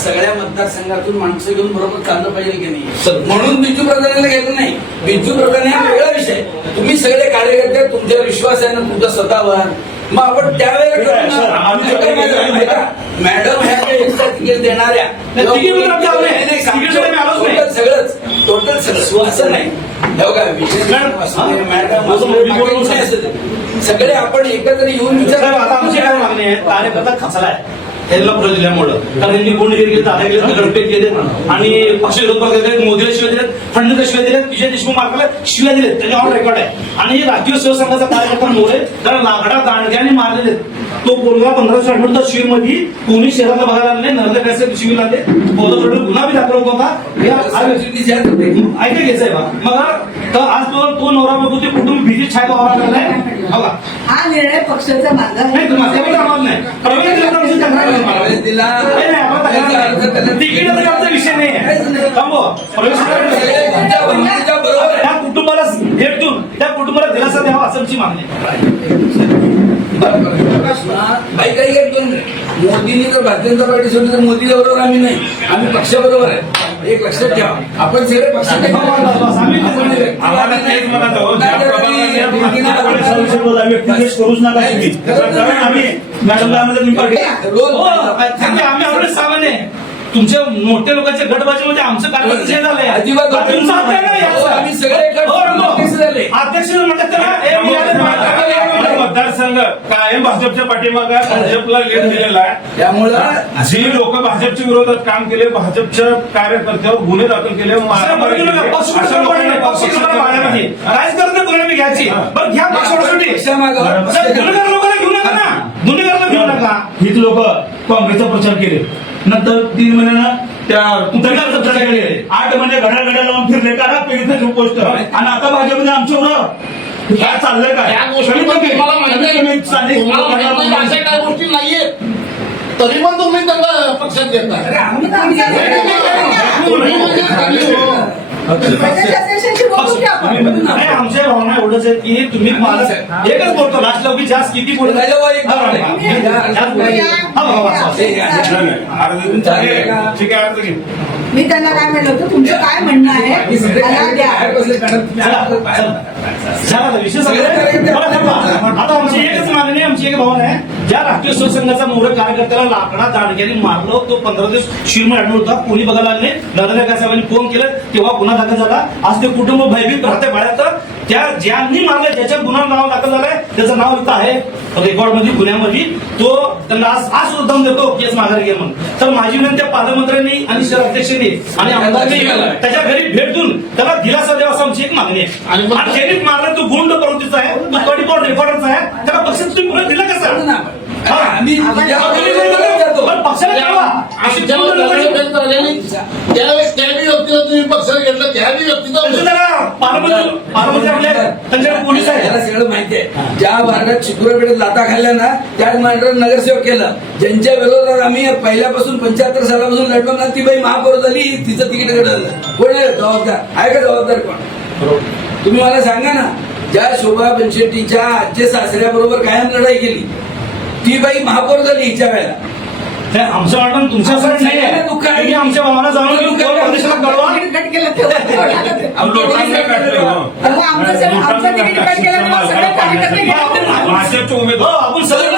सगळ्या मतदारसंघातून माणसं घेऊन बरोबर चाललं पाहिजे की नाही? म्हणून बिजू प्रधानाला घेतलं नाही. बिजू प्रधान हा वेगळा विषय. तुम्ही सगळे कार्यकर्ते तुमच्यावर विश्वास आहे ना तुमच्या स्वतःवर. मग आपण त्यावेळेला. मॅडम? ह्या तिकीट देणाऱ्या. सगळंच. टोटल सगळं. असं नाही. मॅडम, आपण एकत्र येऊन आता आमची काय मागणी आहे? कार्यकर्ता खचलाय. यांना पुढे दिल्यामुळं. कारण त्यांनी गुंडगिरी केली दादा गेले दगडफेक केले. आणि पक्ष विरोध पक्ष दिले मोदीला शिवाय दिलेत फडणवीसला शिवाय दिलेत विजय देशमुख मार्गाला शिवाय दिलेत त्याच्यावर रेकॉर्ड आहे. आणि राष्ट्रीय शिवसंघाचा कार्यकर्ता मोरे त्याला लाकडा दांडग्याने मारलेले. तो पोरगा पंधराशे आठवड्यात शिवीरमध्ये पुणे शहरातला बघायला आले नर्मदा पॅसेज शिवीर आले गुन्हा बी दाखल होता हे आज- ऐका घ्यायचंय बा मग तर आज तो तो नवरा बाबू ते कुटुंब भीती छाया वावरा लागलाय? बघा. हा निर्णय पक्षाचा माझा नाही तुम्हाला त्याबद्दल आम्हाला नाही प्रवेश दिला तर आमची तक्रार नाही मला. प्रवेश दिला. आमचा विषय नाही. त्या कुटुंबाला भेट देऊन त्या कुटुंबाला दिलासा द्यावा असं आमची मागणी काही मोदींनी जर भारतीय जनता पार्टी सोडली तर मोदीच्या बरोबर आम्ही नाही. आम्ही पक्षाबरोबर आहे. एक लक्षात ठेवा. आपण सगळे पक्षाचे व्यक्तिगत करूच नका. मॅडमला आम्हाला हो, म्हणजे आम्ही एवढे सामान्य आहे. तुमच्या मोठ्या लोकांच्या गटबाजीमध्ये आमचं जे झालंय. अजिबात गट- तुमचं हक्क आहे ना याचा? हो, आम्ही सगळे गट- हो. अध्यक्ष झाले. अध्यक्ष म्हणतात त्याला, ए, मी आले, आपला मतदारसंघ कायम भाजपच्या पाठीमागे भाजपला लीड दिलेला आहे. त्यामुळं जी लोक भाजपच्या विरोधात काम केले भाजपच्या कार्यकर्त्यावर गुन्हे दाखल केले मारामारी नका. पक्ष अशा लोकांना पक्ष नाही. राजकारण कोणाला बी घ्यायची. बरं घ्या पक्षासाठी पक्षामागं- गुन्हेगार लोकांना घेऊ नका ना गुन्हेगारांना घेऊ नका हीच लोक काँग्रेसचा प्रचार केले. नंतर तीन महिन्यानं त्या तुतारीचा प्रचार केले. आठ महिने घड्या घड्या लावून फिरले. का पीडित पोस्ट. आणि आता भाजपने आमच्यावर काय चाललंय काय? या गोष्टी पण तुम्हाला माहिती काही गोष्टी नाहीयेत. तरी पण तुम्ही त्यांना पक्षात नाही आमच्या भावना एवढंच आहे की तुम्ही मला एकच बोलतो लास्ट लोक जास्त किती बोलतो आहे. हा, हा, हा, हा. हे ठीक आहे, आहे घे. मी त्यांना काय म्हणलं होतं तुमचं काय म्हणणं आहे? मला द्या. झाला आता आमची एकच मागणी आमची एक भावना आहे. ज्या राष्ट्रीय स्वसंघाचा मोर कार्यकर्त्याला लाकडा दांडग्याने मारलो तो पंधरा दिवस शिरमळ अडवून होता. कोणी बघायला आले नरेंद्र साहेबांनी फोन केला तेव्हा गुन्हा दाखल झाला. आज ते कुटुंब भयभीत राहते भाड्यात त्या ज्यांनी मारले ज्याच्या गुन्हा नाव दाखल झालाय त्याचं नाव इथं आहे. रेकॉर्डमध्ये गुन्ह्यामध्ये. तो त्यांना आज आज सुद्धा दम देतो केस माघारी घे म्हणून. तर माझी विनंती पालकमंत्र्यांनी आणि शहर अध्यक्षांनी आणि आमदारांनी त्याच्या घरी भेट देऊन त्याला दिलासा द्यावा असं आमची एक मागणी आहे. आणि मारला तो गुंड प्रवृत्तीचा आहे तो कॉर्ड रेकॉर्डरचा आहे त्याला पक्षात तुम्ही पुढे दिला कसा आम्ही पक्षाला कळवा. अशी लोकांची- व्यक्तीला तुम्ही घेतलं त्याही व्यक्तीचा पार्वती पार्वती आपल्या त्यांच्याकडे पोलीस त्याला सगळं माहिती आहे. ज्या मार्गात चिकुरापेठेत लाता खाल्ल्या ना त्याच मार्गात नगरसेवक केलं. ज्यांच्या विरोधात आम्ही पहिल्यापासून पंच्याहत्तर सालापासून लढलो ना ती बाई महापौर झाली तिचं तिकीट घडलं कोण आहे? जबाबदार. आहे का जबाबदार कोण? तुम्ही मला सांगा ना ज्या शोभा बनशेट्टीच्या आजचे सासऱ्याबरोबर कायम लढाई केली ती बाई महापौर झाली हिच्या वेळेला. आमचं वाटण तुमच्यासाठी नाही आहे. दुःख आहे. तुम्ही आमच्या प्रदेशाला कळवा कट केलं तेव्हा लोकांना कळलं, हो? अहो, आमचं सगळं- आमचं तिकीट कट केलं तेव्हा सगळे कार्यकर्ते गेले होते ना. भाजपचे हो, आपण सगळे